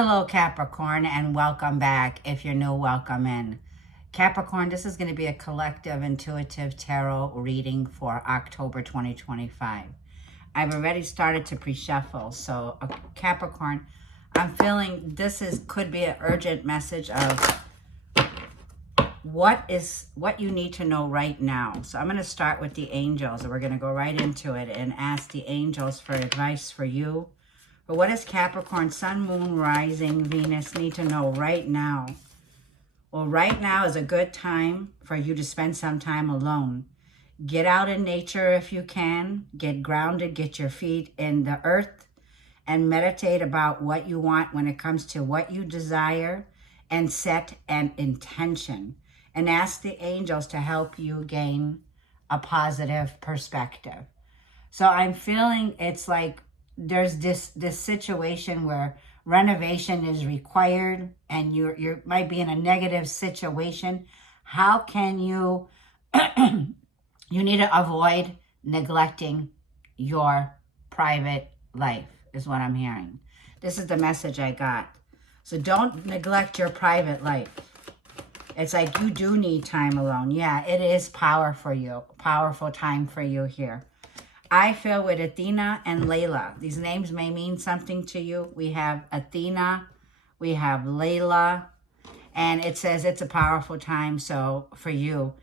Hello, Capricorn, and welcome back. If you're new, welcome in. Capricorn, this is going to be a collective intuitive tarot reading for October 2025. I've already started to pre-shuffle, so Capricorn, I'm feeling could be an urgent message of what you need to know right now. So I'm going to start with the angels, and we're going to go right into it and ask the angels for advice for you. But what does Capricorn, Sun, Moon, Rising, Venus need to know right now? Well, right now is a good time for you to spend some time alone. Get out in nature if you can. Get grounded, get your feet in the earth, and meditate about what you want when it comes to what you desire, and set an intention. And ask the angels to help you gain a positive perspective. So I'm feeling it's like there's this situation where renovation is required and you might be in a negative situation. How can you you need to avoid neglecting your private life is what I'm hearing. This is the message I got. So don't neglect your private life. It's like you do need time alone. Yeah, it is powerful time for you here. I feel with Athena and Layla. These names may mean something to you. We have Athena, we have Layla, and it says it's a powerful time. So for you,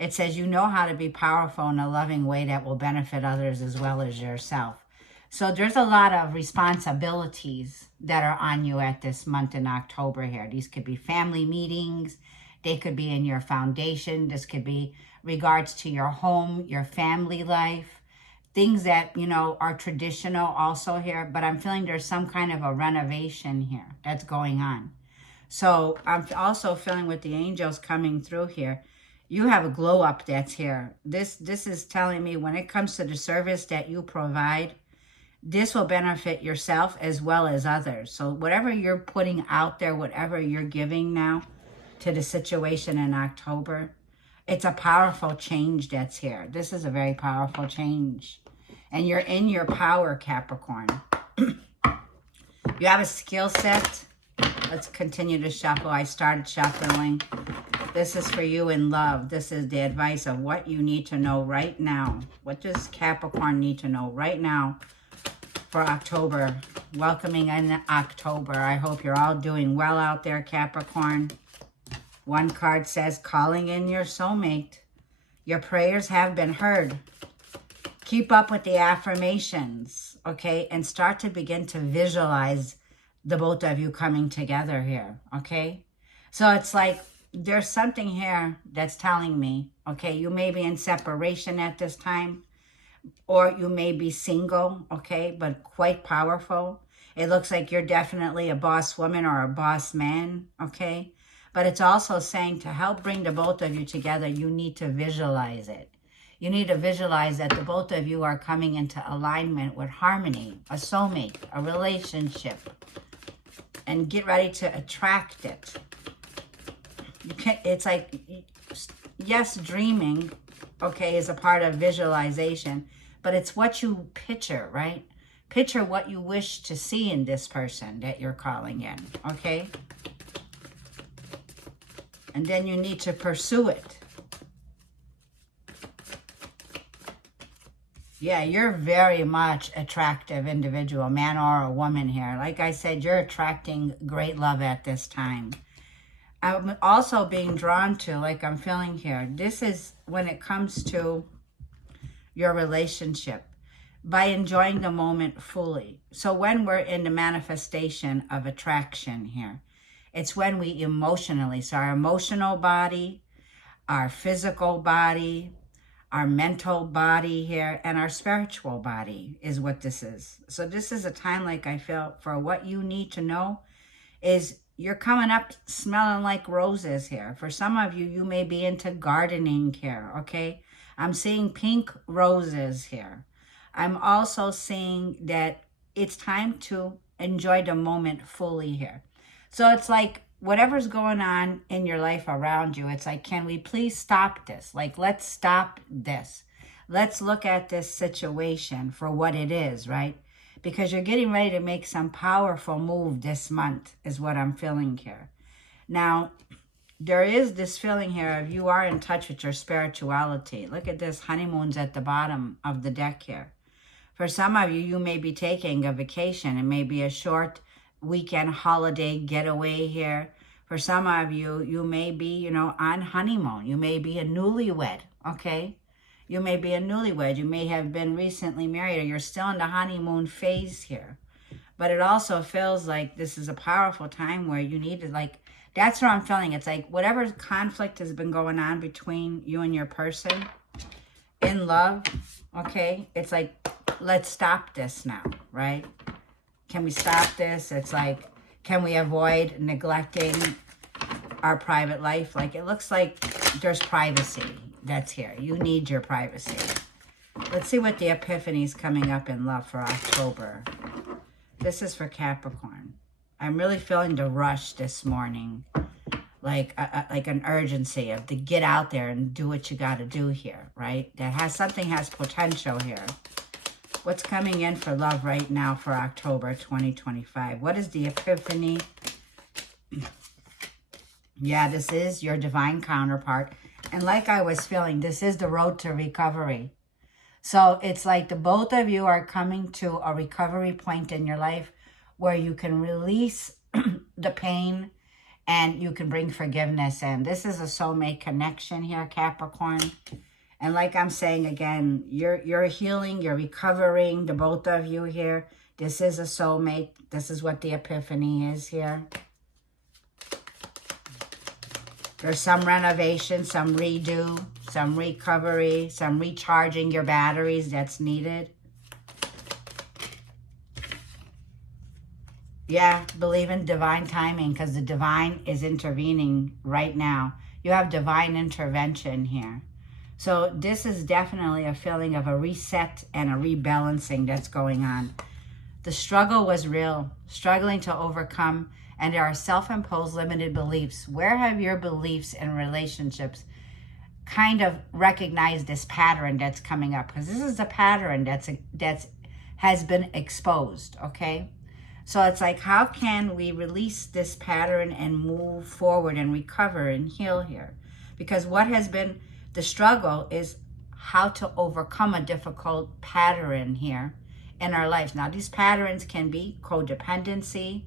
it says you know how to be powerful in a loving way that will benefit others as well as yourself. So there's a lot of responsibilities that are on you at this month in October here. These could be family meetings. They could be in your foundation. This could be regards to your home, your family life. Things that, are traditional also here, but I'm feeling there's some kind of a renovation here that's going on. So I'm also feeling with the angels coming through here, you have a glow up that's here. This is telling me when it comes to the service that you provide, this will benefit yourself as well as others. So whatever you're putting out there, whatever you're giving now to the situation in October, it's a powerful change that's here. This is a very powerful change. And you're in your power, Capricorn. You have a skill set. Let's continue to shuffle. I started shuffling. This is for you in love. This is the advice of what you need to know right now. What does Capricorn need to know right now for October? Welcoming in October. I hope you're all doing well out there, Capricorn. One card says, calling in your soulmate. Your prayers have been heard. Keep up with the affirmations, okay? And start to begin to visualize the both of you coming together here, okay? So it's like there's something here that's telling me, okay, you may be in separation at this time, or you may be single, okay, but quite powerful. It looks like you're definitely a boss woman or a boss man, okay? But it's also saying to help bring the both of you together, you need to visualize it. You need to visualize that the both of you are coming into alignment with harmony, a soulmate, a relationship, and get ready to attract it. It's like, yes, dreaming, okay, is a part of visualization, but it's what you picture, right? Picture what you wish to see in this person that you're calling in, okay? And then you need to pursue it. Yeah, you're very much attractive individual, man or a woman here. Like I said, you're attracting great love at this time. I'm also being drawn to, like I'm feeling here, this is when it comes to your relationship, by enjoying the moment fully. So when we're in the manifestation of attraction here, it's when we emotionally, so our emotional body, our physical body, our mental body here, and our spiritual body is what this is. So this is a time, like I feel, for what you need to know is you're coming up smelling like roses here. For some of you, you may be into gardening here, okay? I'm seeing pink roses here. I'm also seeing that it's time to enjoy the moment fully here. So it's like whatever's going on in your life around you, it's like, can we please stop this? Like, let's stop this. Let's look at this situation for what it is, right? because you're getting ready to make some powerful move this month is what I'm feeling here. Now, there is this feeling here of you are in touch with your spirituality. Look at this, honeymoon's at the bottom of the deck here. For some of you, you may be taking a vacation. It may be a short weekend holiday getaway here. For some of you, you may be, you know, on honeymoon. You may be a newlywed, okay? You may be a newlywed. You may have been recently married, or you're still in the honeymoon phase here. But it also feels like this is a powerful time where you need to, like, that's what I'm feeling. It's like whatever conflict has been going on between you and your person in love, okay? It's like, let's stop this now, right? Can we stop this? It's like, can we avoid neglecting our private life? Like, it looks like there's privacy that's here. You need your privacy. Let's see what the epiphany is coming up in love for October. This is for Capricorn. I'm really feeling the rush this morning, like an urgency of to get out there and do what you got to do here, right? That has something has potential here. What's coming in for love right now for October 2025? What is the epiphany? Yeah, this is your divine counterpart. And like I was feeling, this is the road to recovery. So it's like the both of you are coming to a recovery point in your life where you can release the pain and you can bring forgiveness in. This is a soulmate connection here, Capricorn. And like I'm saying again, you're healing, you're recovering, the both of you here. This is a soulmate. This is what the epiphany is here. There's some renovation, some redo, some recovery, some recharging your batteries that's needed. Yeah, believe in divine timing because the divine is intervening right now. You have divine intervention here. So this is definitely a feeling of a reset and a rebalancing that's going on. The struggle was real, struggling to overcome, and there are self-imposed limited beliefs. Where have your beliefs and relationships kind of recognized this pattern that's coming up? Because this is a pattern that's has been exposed, okay? So it's like, how can we release this pattern and move forward and recover and heal here? Because what has been the struggle is how to overcome a difficult pattern here in our lives. Now, these patterns can be codependency,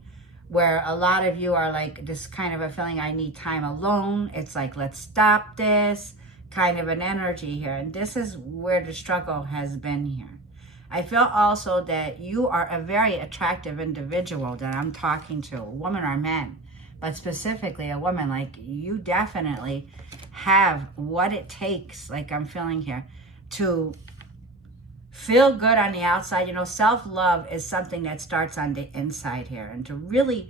where a lot of you are like this kind of a feeling, I need time alone. It's like, let's stop this kind of an energy here. And this is where the struggle has been here. I feel also that you are a very attractive individual that I'm talking to, a woman or man, but specifically a woman. Like, you definitely have what it takes, like I'm feeling here, to feel good on the outside. You know, self-love is something that starts on the inside here. And to really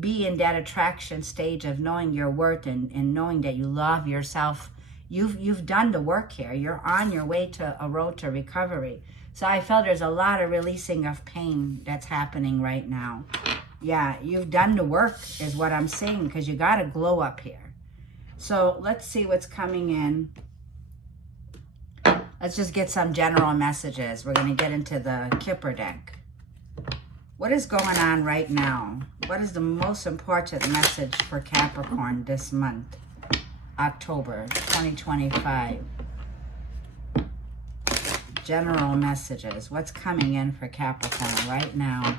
be in that attraction stage of knowing your worth and knowing that you love yourself, you've done the work here. You're on your way to a road to recovery. So I feel there's a lot of releasing of pain that's happening right now. Yeah, you've done the work is what I'm saying, because you got to glow up here. So let's see what's coming in. Let's just get some general messages. We're going to get into the Kipper deck. What is going on right now? What is the most important message for Capricorn this month, October 2025? General messages. What's coming in for Capricorn right now?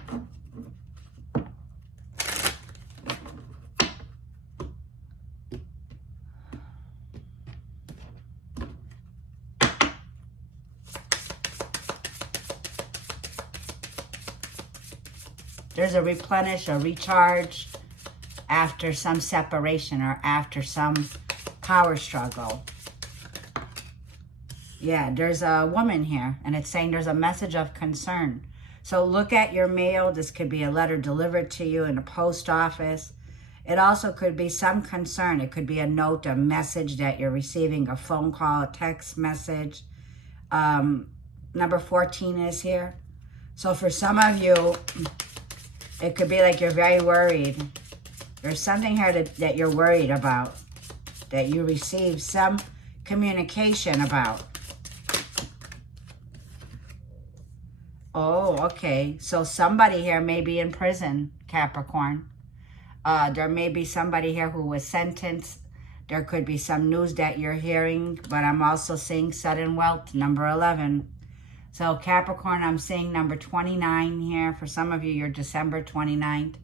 There's a replenish, a recharge after some separation or after some power struggle. Yeah, there's a woman here, and it's saying there's a message of concern. So look at your mail. This could be a letter delivered to you in a post office. It also could be some concern. It could be a note, a message that you're receiving, a phone call, a text message. Number 14 is here. So for some of you, it could be like you're very worried. There's something here that you're worried about, that you receive some communication about. Oh, okay. So somebody here may be in prison, Capricorn. There may be somebody here who was sentenced. There could be some news that you're hearing, but I'm also seeing sudden wealth, number 11. So Capricorn, I'm seeing number 29 here. For some of you, you're December 29th.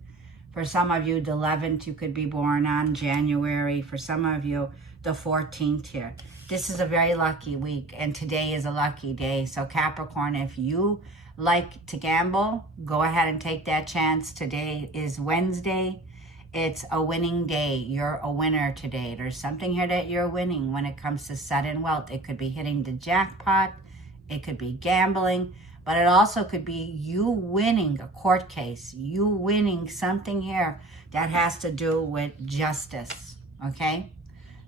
For some of you, the 11th, you could be born on January. For some of you, the 14th here. This is a very lucky week, and today is a lucky day. So Capricorn, if you like to gamble, go ahead and take that chance. Today is Wednesday. It's a winning day. You're a winner today. There's something here that you're winning when it comes to sudden wealth. It could be hitting the jackpot. It could be gambling. But it also could be you winning a court case. You winning something here that has to do with justice. Okay?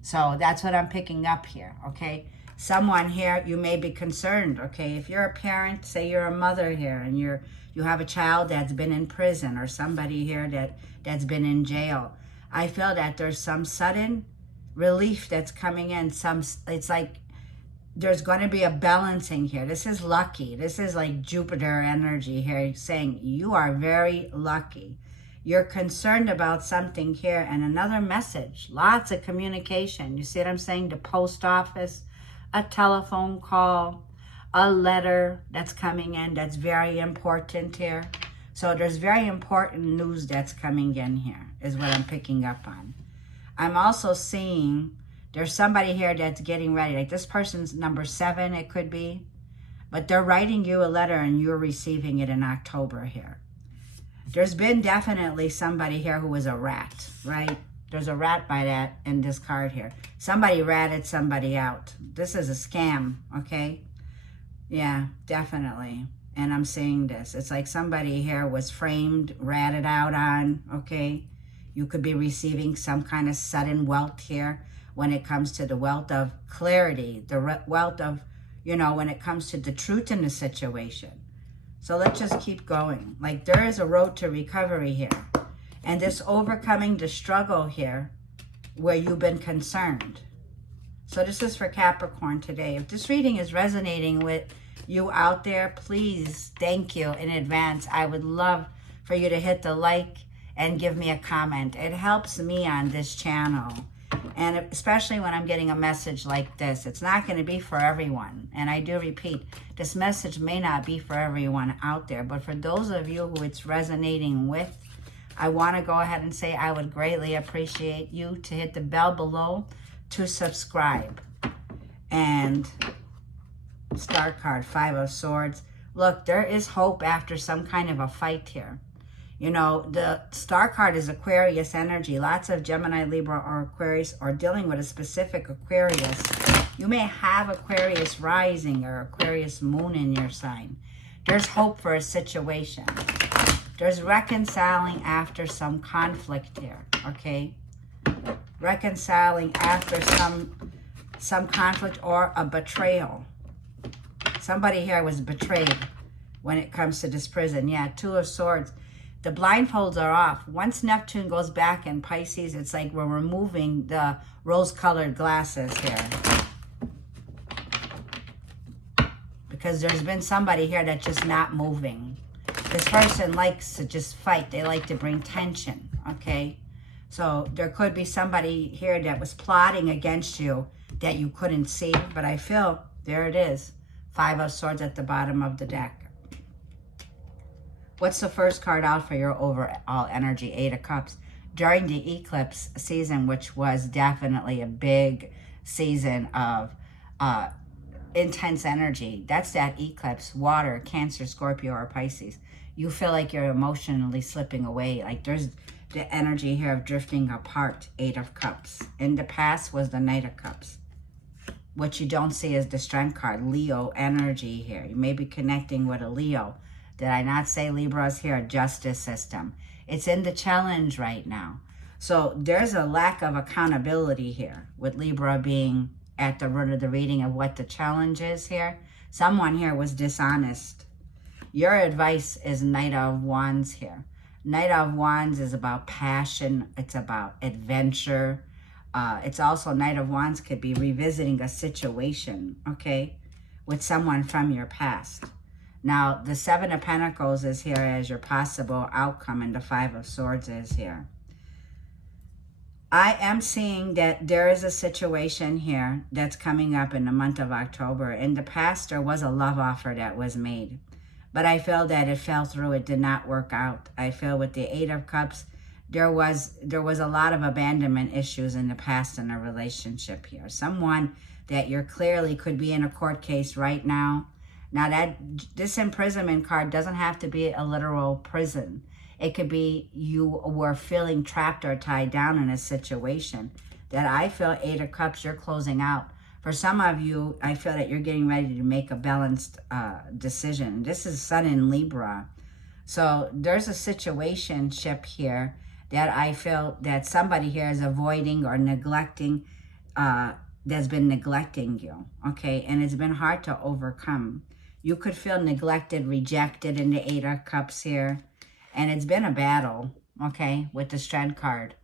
So that's what I'm picking up here. Okay? Someone here, you may be concerned. Okay? If you're a parent, say you're a mother here, and you have a child that's been in prison, or somebody here that's been in jail. I feel that there's some sudden relief that's coming in. It's like there's going to be a balancing here. This is lucky. This is like Jupiter energy here saying you are very lucky. You're concerned about something here, and another message. Lots of communication. You see what I'm saying? The post office, a telephone call, a letter that's coming in that's very important here. So there's very important news that's coming in here is what I'm picking up on. I'm also seeing there's somebody here that's getting ready. Like this person's number 7, it could be. But they're writing you a letter and you're receiving it in October here. There's been definitely somebody here who was a rat, right? There's a rat by that in this card here. Somebody ratted somebody out. This is a scam, okay? Yeah, definitely. And I'm seeing this. It's like somebody here was framed, ratted out on, okay? You could be receiving some kind of sudden wealth here when it comes to the wealth of clarity, the wealth of, when it comes to the truth in the situation. So let's just keep going. Like there is a road to recovery here. And this overcoming the struggle here where you've been concerned. So this is for Capricorn today. If this reading is resonating with you out there, please, thank you in advance. I would love for you to hit the like and give me a comment. It helps me on this channel. And especially when I'm getting a message like this, it's not going to be for everyone. And I do repeat, this message may not be for everyone out there. But for those of you who it's resonating with, I want to go ahead and say I would greatly appreciate you to hit the bell below to subscribe. And star card, 5 of Swords. Look, there is hope after some kind of a fight here. The star card is Aquarius energy. Lots of Gemini, Libra, or Aquarius are dealing with a specific Aquarius. You may have Aquarius rising or Aquarius moon in your sign. There's hope for a situation. There's reconciling after some conflict here, okay? Reconciling after some conflict or a betrayal. Somebody here was betrayed when it comes to this prison. Yeah, 2 of Swords. The blindfolds are off. Once Neptune goes back in Pisces, it's like we're removing the rose-colored glasses here. Because there's been somebody here that's just not moving. This person likes to just fight. They like to bring tension, okay? So there could be somebody here that was plotting against you that you couldn't see. But I feel, there it is. 5 of Swords at the bottom of the deck. What's the first card out for your overall energy? 8 of Cups. During the eclipse season, which was definitely a big season of intense energy. That's that eclipse, water, Cancer, Scorpio, or Pisces. You feel like you're emotionally slipping away. Like there's the energy here of drifting apart. 8 of Cups. In the past was the Knight of Cups. What you don't see is the Strength card, Leo energy here. You may be connecting with a Leo. Did I not say Libra's here? Justice system. It's in the challenge right now. So there's a lack of accountability here with Libra being at the root of the reading of what the challenge is here. Someone here was dishonest. Your advice is Knight of Wands here. Knight of Wands is about passion. It's about adventure. It's also Knight of Wands could be revisiting a situation, okay, with someone from your past. Now, the Seven of Pentacles is here as your possible outcome, and the Five of Swords is here. I am seeing that there is a situation here that's coming up in the month of October. In the past, there was a love offer that was made, but I feel that it fell through. It did not work out. I feel with the Eight of Cups, there was a lot of abandonment issues in the past in a relationship here. Someone that you're clearly could be in a court case right now. Now, this imprisonment card doesn't have to be a literal prison. It could be you were feeling trapped or tied down in a situation that I feel Eight of Cups, you're closing out. For some of you, I feel that you're getting ready to make a balanced decision. This is Sun in Libra. So there's a situationship here that I feel that somebody here is avoiding or neglecting, that's been neglecting you, okay? And it's been hard to overcome. You could feel neglected, rejected in the Eight of Cups here. And it's been a battle, okay, with the Strength card,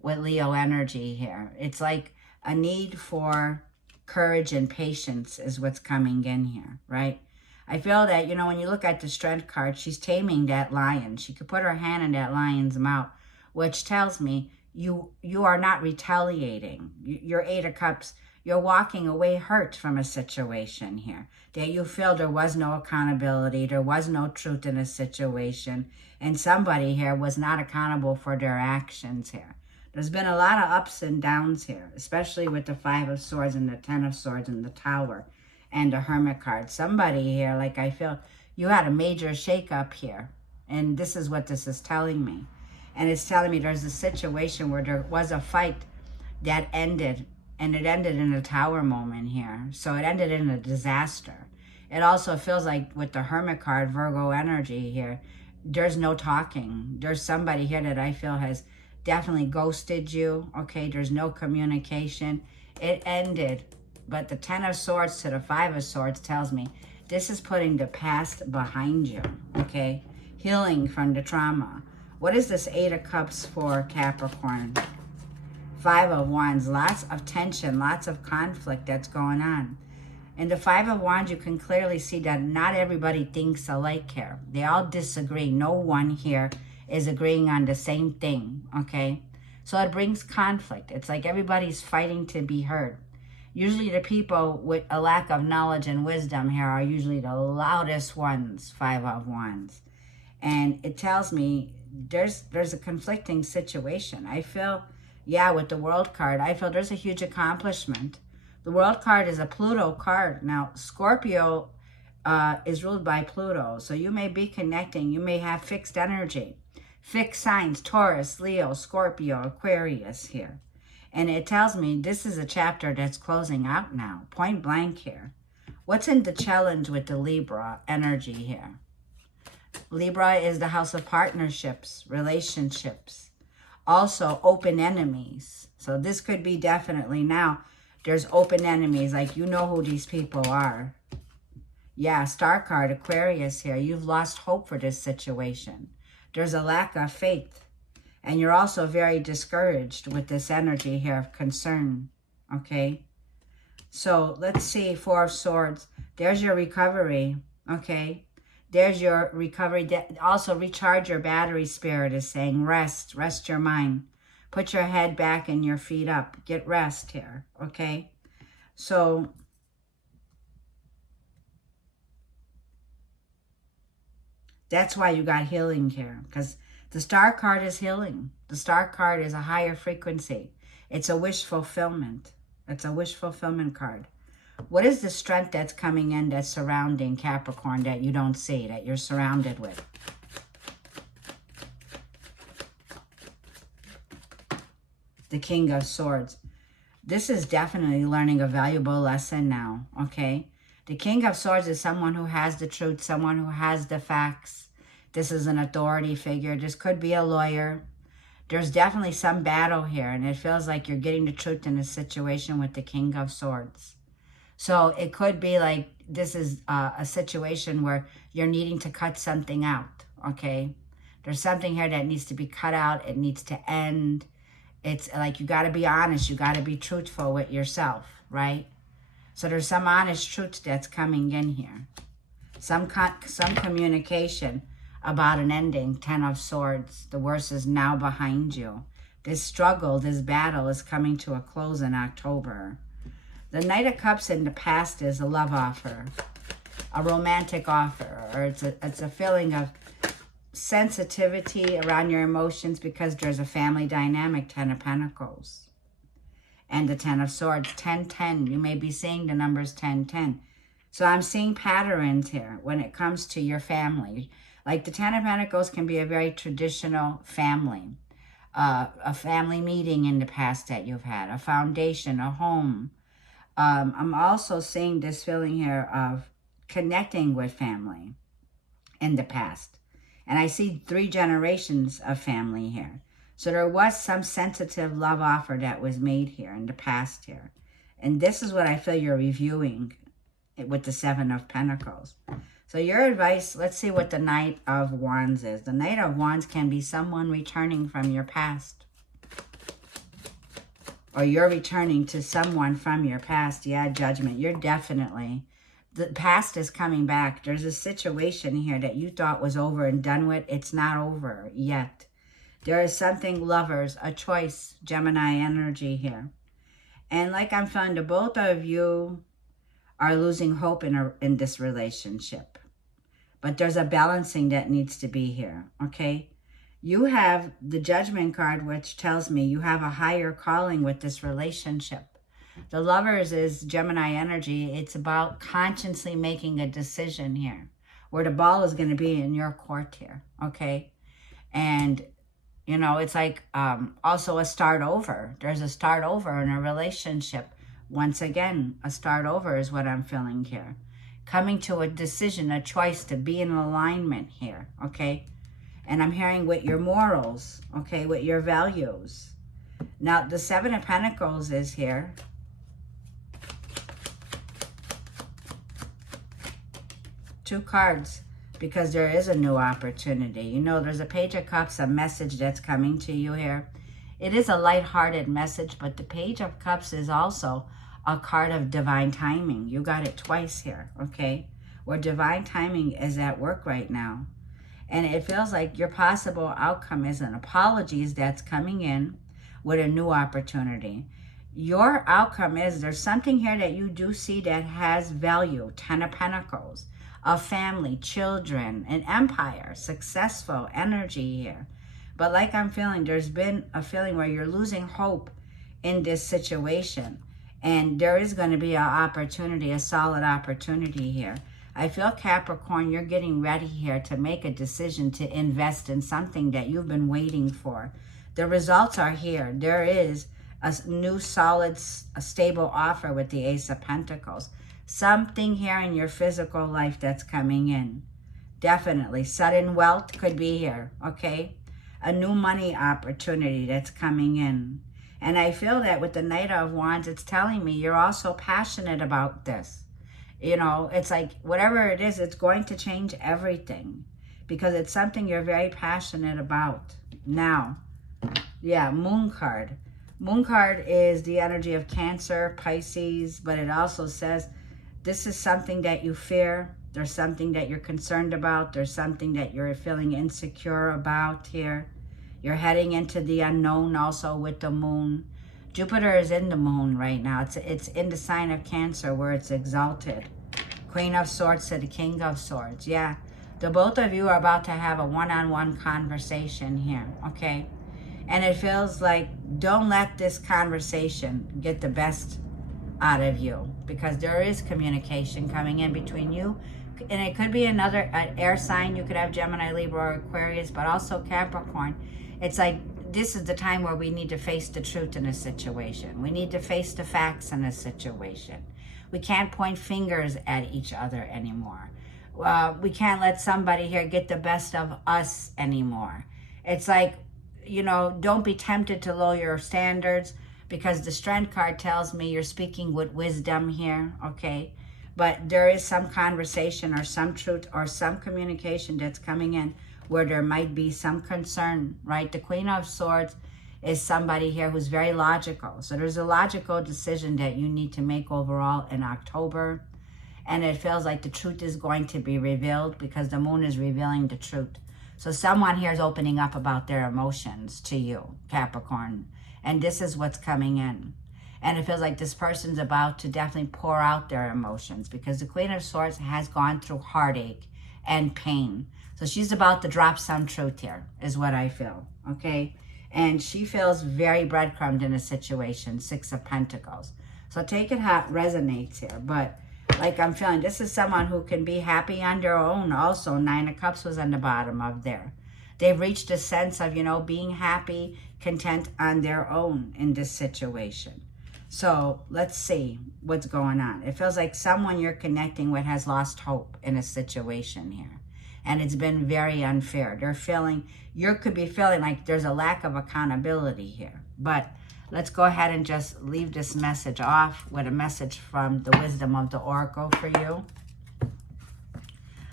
with Leo energy here. It's like a need for courage and patience is what's coming in here, right? I feel that, you know, when you look at the Strength card, she's taming that lion. She could put her hand in that lion's mouth, which tells me you are not retaliating. Your Eight of Cups, you're walking away hurt from a situation here. That you feel there was no accountability, there was no truth in a situation, and somebody here was not accountable for their actions here. There's been a lot of ups and downs here, especially with the Five of Swords and the Ten of Swords and the Tower and the Hermit card. Somebody here, like I feel, you had a major shakeup here. And this is what this is telling me. And it's telling me there's a situation where there was a fight that ended, and it ended in a Tower moment here. So it ended in a disaster. It also feels like with the Hermit card, Virgo energy here, there's no talking. There's somebody here that I feel has definitely ghosted you, okay? There's no communication. It ended, but the Ten of Swords to the Five of Swords tells me this is putting the past behind you, okay? Healing from the trauma. What is this Eight of Cups for Capricorn? Five of Wands, lots of tension, lots of conflict that's going on. In the Five of Wands, you can clearly see that not everybody thinks alike here. They all disagree. No one here is agreeing on the same thing, okay? So it brings conflict. It's like everybody's fighting to be heard. Usually the people with a lack of knowledge and wisdom here are usually the loudest ones, Five of Wands. And it tells me there's a conflicting situation. I feel, yeah, with the World card, I feel there's a huge accomplishment. The World card is a Pluto card. Now, Scorpio is ruled by Pluto. So you may be connecting. You may have fixed energy. Fixed signs, Taurus, Leo, Scorpio, Aquarius here. And it tells me this is a chapter that's closing out now. Point blank here. What's in the challenge with the Libra energy here? Libra is the house of partnerships, relationships. Also, open enemies. So this could be definitely now. There's open enemies, like you know who these people are. Yeah, Star card, Aquarius here. You've lost hope for this situation. There's a lack of faith. And you're also very discouraged with this energy here of concern. Okay? So let's see, Four of Swords. There's your recovery. Okay? There's your recovery. Also, recharge your battery, Spirit is saying. Rest. Rest your mind. Put your head back and your feet up. Get rest here, okay? So, that's why you got healing here. Because the Star card is healing. The Star card is a higher frequency. It's a wish fulfillment. It's a wish fulfillment card. What is the strength that's coming in that's surrounding Capricorn that you don't see, that you're surrounded with? The King of Swords. This is definitely learning a valuable lesson now, okay? The King of Swords is someone who has the truth, someone who has the facts. This is an authority figure. This could be a lawyer. There's definitely some battle here, and it feels like you're getting the truth in a situation with the King of Swords. So it could be like this is a situation where you're needing to cut something out, okay? There's something here that needs to be cut out. It needs to end. It's like you got to be honest. You got to be truthful with yourself, right? So there's some honest truth that's coming in here. Some communication about an ending. 10 of Swords. The worst is now behind you. This struggle, this battle is coming to a close in October. The Knight of Cups in the past is a love offer, a romantic offer, or it's a feeling of sensitivity around your emotions because there's a family dynamic. 10 of Pentacles and the 10 of Swords. 10-10. You may be seeing the numbers 10-10. So I'm seeing patterns here when it comes to your family. Like the 10 of Pentacles can be a very traditional family. A family meeting in the past that you've had. A foundation, a home. I'm also seeing this feeling here of connecting with family in the past. And I see 3 generations of family here. So there was some sensitive love offer that was made here in the past here. And this is what I feel you're reviewing with the 7 of Pentacles. So your advice, let's see what the Knight of Wands is. The Knight of Wands can be someone returning from your past. Or you're returning to someone from your past. Yeah, Judgment. You're definitely, the past is coming back. There's a situation here that you thought was over and done with. It's not over yet. There is something, lovers, a choice, Gemini energy here. And like I'm feeling, the both of you are losing hope in this relationship. But there's a balancing that needs to be here, okay? You have the Judgment card, which tells me you have a higher calling with this relationship. The Lovers is Gemini energy. It's about consciously making a decision here, where the ball is going to be in your court here, okay? And, you know, it's like also a start over. There's a start over in a relationship. Once again, a start over is what I'm feeling here. Coming to a decision, a choice to be in alignment here, okay? And I'm hearing with your morals, okay, with your values. Now, the 7 of Pentacles is here. Two cards, because there is a new opportunity. You know, there's a Page of Cups, a message that's coming to you here. It is a lighthearted message, but the Page of Cups is also a card of divine timing. You got it twice here, okay? Where divine timing is at work right now. And it feels like your possible outcome is an apologies that's coming in with a new opportunity. Your outcome is there's something here that you do see that has value. 10 of Pentacles, a family, children, an empire, successful energy here. But like I'm feeling, there's been a feeling where you're losing hope in this situation. And there is going to be an opportunity, a solid opportunity here. I feel, Capricorn, you're getting ready here to make a decision to invest in something that you've been waiting for. The results are here. There is a new, solid, a stable offer with the Ace of Pentacles. Something here in your physical life that's coming in. Definitely. Sudden wealth could be here, okay? A new money opportunity that's coming in. And I feel that with the Knight of Wands, it's telling me you're also passionate about this. You know, it's like whatever it is, it's going to change everything because it's something you're very passionate about. Now, yeah, Moon card. Moon card is the energy of Cancer, Pisces, but it also says this is something that you fear. There's something that you're concerned about. There's something that you're feeling insecure about here. You're heading into the unknown also with the moon. Jupiter is in the moon right now. It's in the sign of Cancer where it's exalted. Queen of Swords to the King of Swords. Yeah, the both of you are about to have a one-on-one conversation here, okay? And it feels like don't let this conversation get the best out of you because there is communication coming in between you. And it could be another air sign. You could have Gemini, Libra, or Aquarius, but also Capricorn. It's like this is the time where we need to face the truth in a situation. We need to face the facts in a situation. We can't point fingers at each other anymore. We can't let somebody here get the best of us anymore. It's like, you know, don't be tempted to lower your standards because the Strength card tells me you're speaking with wisdom here, okay? But there is some conversation or some truth or some communication that's coming in where there might be some concern, right? The Queen of Swords is somebody here who's very logical. So there's a logical decision that you need to make overall in October. And it feels like the truth is going to be revealed because the moon is revealing the truth. So someone here is opening up about their emotions to you, Capricorn. And this is what's coming in. And it feels like this person's about to definitely pour out their emotions because the Queen of Swords has gone through heartache and pain. So she's about to drop some truth here, is what I feel, okay? And she feels very breadcrumbed in a situation, 6 of Pentacles. So take it how it resonates here. But like I'm feeling, this is someone who can be happy on their own also. 9 of Cups was on the bottom of there. They've reached a sense of, you know, being happy, content on their own in this situation. So let's see what's going on. It feels like someone you're connecting with has lost hope in a situation here. And it's been very unfair. They're feeling, you could be feeling like there's a lack of accountability here. But let's go ahead and just leave this message off with a message from the wisdom of the Oracle for you.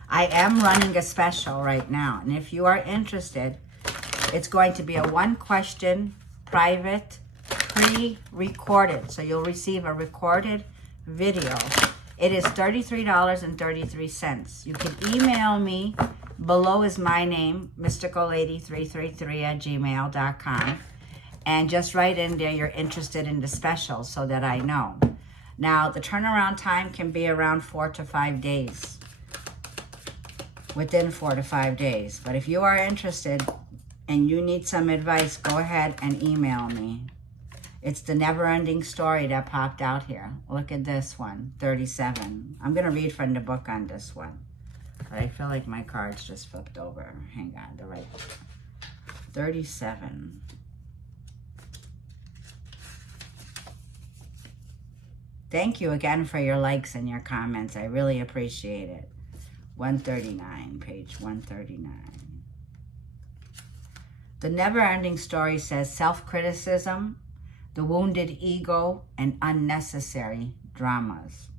I am running a special right now. And if you are interested, it's going to be a 1-question, private, pre-recorded. So you'll receive a recorded video. It is $33.33. You can email me. Below is my name, mysticallady333@gmail.com. And just write in there you're interested in the special so that I know. Now, the turnaround time can be around 4 to 5 days. Within 4 to 5 days. But if you are interested and you need some advice, go ahead and email me. It's the never-ending story that popped out here. Look at this one, 37. I'm going to read from the book on this one. But I feel like my cards just flipped over. Hang on, the right 37. Thank you again for your likes and your comments. I really appreciate it. 139, page 139. The never-ending story says self-criticism, the wounded ego, and unnecessary dramas.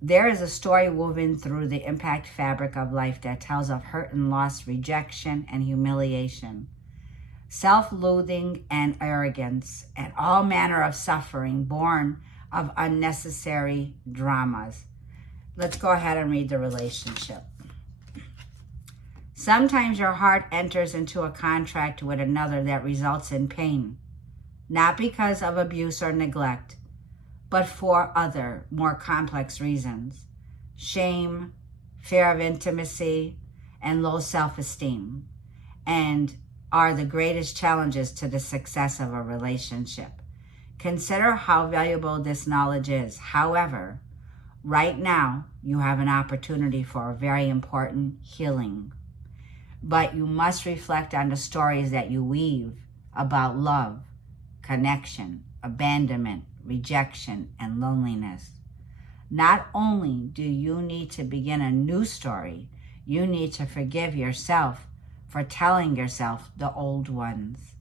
There is a story woven through the impact fabric of life that tells of hurt and loss, rejection and humiliation, self-loathing and arrogance, and all manner of suffering born of unnecessary dramas. Let's go ahead and read the relationship. Sometimes your heart enters into a contract with another that results in pain, not because of abuse or neglect, but for other, more complex reasons. Shame, fear of intimacy, and low self-esteem, and are the greatest challenges to the success of a relationship. Consider how valuable this knowledge is. However, right now, you have an opportunity for a very important healing. But you must reflect on the stories that you weave about love, connection, abandonment, rejection, and loneliness. Not only do you need to begin a new story, you need to forgive yourself for telling yourself the old ones.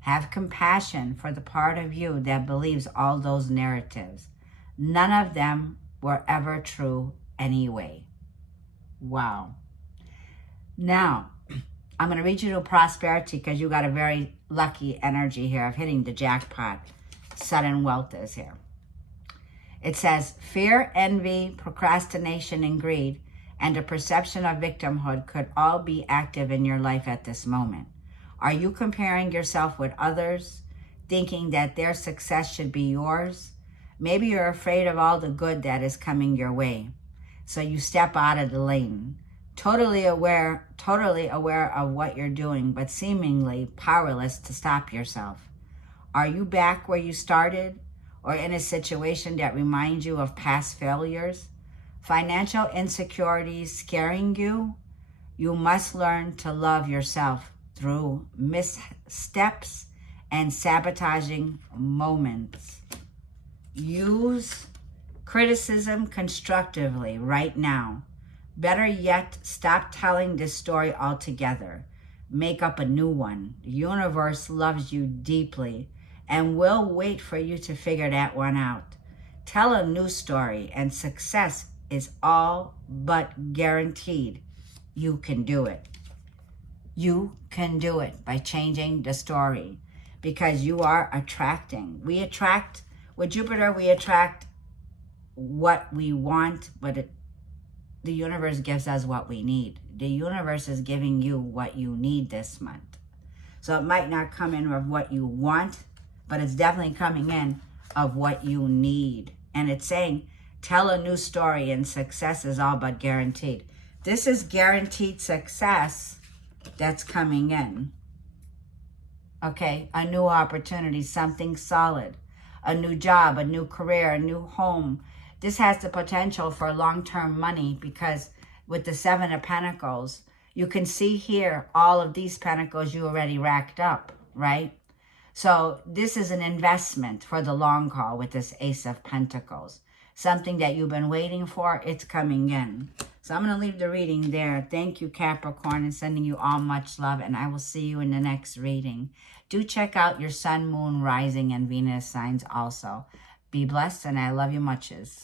Have compassion for the part of you that believes all those narratives. None of them were ever true anyway. Wow. Now, I'm going to read you to prosperity because you got a very lucky energy here of hitting the jackpot. Sudden wealth is here. It says, fear, envy, procrastination, and greed, and a perception of victimhood could all be active in your life at this moment. Are you comparing yourself with others, thinking that their success should be yours? Maybe you're afraid of all the good that is coming your way, so you step out of the lane. Totally aware of what you're doing, but seemingly powerless to stop yourself. Are you back where you started, or in a situation that reminds you of past failures? Financial insecurities scaring you? You must learn to love yourself through missteps and sabotaging moments. Use criticism constructively right now. Better yet, stop telling this story altogether. Make up a new one. The universe loves you deeply and will wait for you to figure that one out. Tell a new story, and success is all but guaranteed. You can do it. You can do it by changing the story, because you are attracting. We attract, with Jupiter, we attract what we want, but the universe gives us what we need. The universe is giving you what you need this month. So it might not come in of what you want, but it's definitely coming in of what you need. And it's saying, tell a new story and success is all but guaranteed. This is guaranteed success that's coming in. Okay, a new opportunity, something solid, a new job, a new career, a new home. This has the potential for long-term money because with the Seven of Pentacles, you can see here all of these pentacles you already racked up, right? So this is an investment for the long haul with this Ace of Pentacles. Something that you've been waiting for, it's coming in. So I'm going to leave the reading there. Thank you, Capricorn, and sending you all much love. And I will see you in the next reading. Do check out your Sun, Moon, Rising, and Venus signs also. Be blessed, and I love you muches.